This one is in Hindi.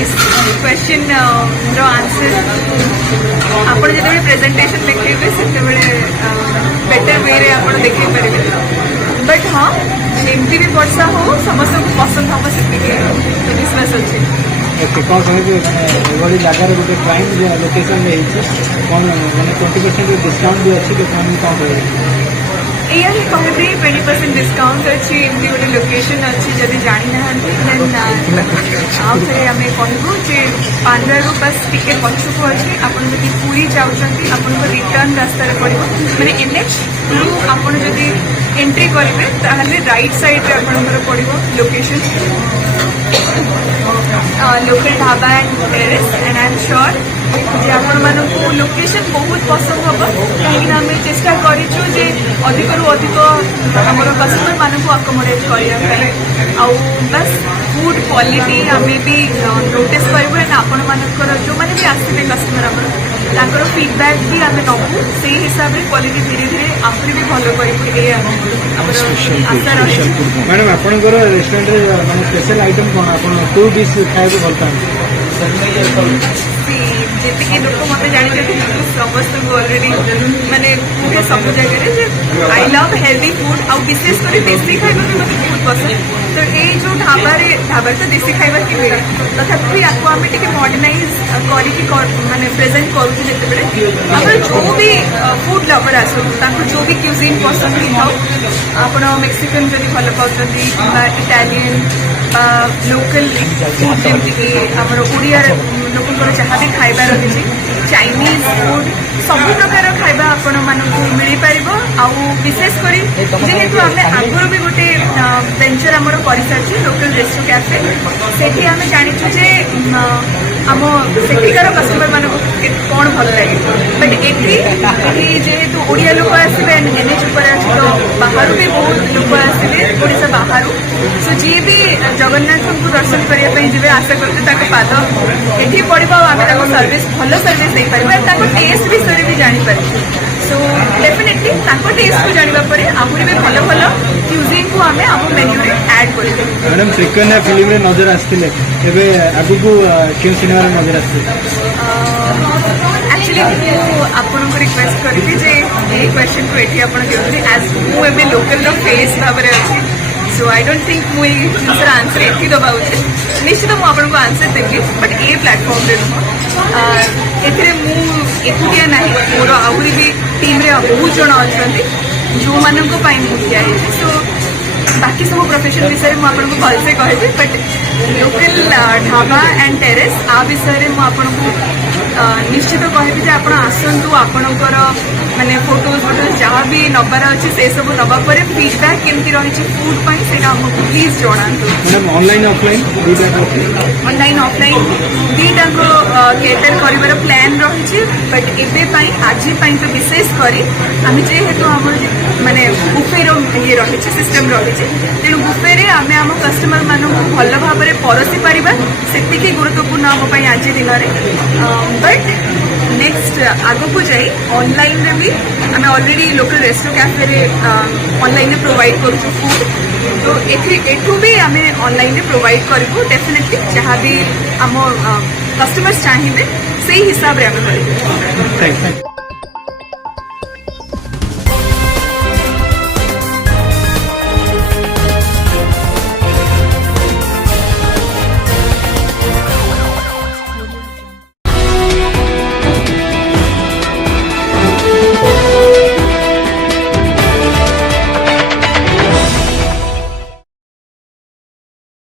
इस क्वेश्चन रो आंसर आपण जो प्रेजेंटेशन देखिए से बेटर वे रे आपण देखी पारे बट हाँ जमती भी वर्षा हो समस्त को पसंद हम से विश्वास अच्छे ओके कौन कहे एभली जगार गोटे प्राइम लोकेशन कौन मैंने 20% डिस्काउंट भी अच्छी कौन कौन कहे या ही कहबी 20% डिस्काउंट अच्छी एमती गोटे लोकेशन अच्छी जदि जानी ना आउ थे आम कहूँ जे पांड्रारू बस टिके पछक अच्छी आपड़ जब पूरी जाऊँगी आपन रिटर्न रास्तार पड़ो मैंने NH रू आपड़ जदि एंट्री करेंगे ताहले राइट साइड रे आपनकर पड़ो location local dhaba and terrace and I am sure जे आपण मानकू लोकेशन बहुत पसंद हम कहीं आम चेष्टा करूँ जे अधिक रु अधिक आम कस्टमर मानक अकोमोडेट करने बस फूड क्वालिटी आम भी नोटिस करूँ एंड आपण मानकर जो मैंने भी आसते कस्टमर आमर फीडबैक भी आम नबू से हिसाब से क्वालिटी धीरे धीरे आहरी भी भल आशा रही मैडम आपंकर रेस्टोरेंट मैं स्पेशल आइटम कौन आप कौ डिश खाया भल पाते जी लोक मत जानी समस्त अलरेडी माने मुझे सब जगह आई लव हेल्दी फूड आउ विशेषकर देशी खाଇବା भी मतलब बहुत पसंद तो ये जो ढाबा तो देशी खाଇବା कि मिले तथापि आपको आम टे मॉडर्नाइज करके माने प्रेजेंट करूँ जिते आम जो भी फूड लवर आसो जो भी क्यूजिन पसंद ही था आप मेक्सिकन जब भल पाँच इटालियन लोकल फूड जमीक आम ओडिया लोक जहाँ भी खाइबार रही चाइनीज फूड सब प्रकार खाइबा आपण मानकू मिल पार विशेषकर जेहेतु आम आगुरी भी गोटे वेंचर आमर कर सारी लोकल रेस्टो कैफे से आम जाचु जे आम सेठिकार कस्टमर मान कौन भल लगे बट ये जेहेतु ओडिया लोक आसवे NH उपर तो बाहर भी बहुत लोक आसवे ओडिशा बाहर सो जी भी जगन्नाथ को दर्शन करने जी आशा करते पाद ये पड़ो आम सर्विस भल सर्विस दे पार टेस्ट विषय भी जापर सो डेफिनेटली टेस्ट को जानापर आहरी भी भल भल क्यूजिन को आम आम मेन्यू रे ऐड कर मैडम फ्रिक्वेंट फिल्म रे नजर आसते आगु क्यों सिनेमा नजर आसते एक्चुअली आपन को रिक्वेस्ट करती जे ये क्वेश्चन को एठी आपन दियंतु एज मु एबे लोकल रो फेस भाबरे अछि सो आई डोंट थिंक मु जिनसर आंसर एठी दबा उचित निश्चित मु आपन को answer Devi but a platform रे एथिरे मु एकुटिया नाही मोर आहुरी भी टीम रे बहुत जण अछंती जो मानन को पाई मु किया सो बाकी सब प्रोफेशन विषय में आपको भलसे कहे but local dhaba and terrace आ विषय में आपको निश्चित कहबी आप आसतु आपणकर माने फोटोज फोटोज जहाँ भी नबार अच्छे से सब नवा फीडबैक केमती रही फूड से प्लीज जनातु ऑनलाइन ऑफलाइन ऑनलाइन ऑफलाइन दीटा को केटर कर प्लान रही बट एवं आज तो विशेषकर आम जेहेतु आम माने बुफे ये रही सिस्टम रही तेणु बुफे रे आम आम कस्टमर मान भल भाव में परसी पारिबा सेतिकी गुरुत्वपूर्ण आम आज दिन में बट नेक्स्ट आग को जाई ऑनलाइन रे भी आम ऑलरेडी लोकल रेस्टो कैफे रे ऑनलाइन रे प्रोवाइड करूँ फूड तो एठू भी आम ऑनलाइन रे प्रोवाइड करूँ डेफिनेटली जहाँ भी आम कस्टमर्स चाहिए से हिसाब रे आम करूँ।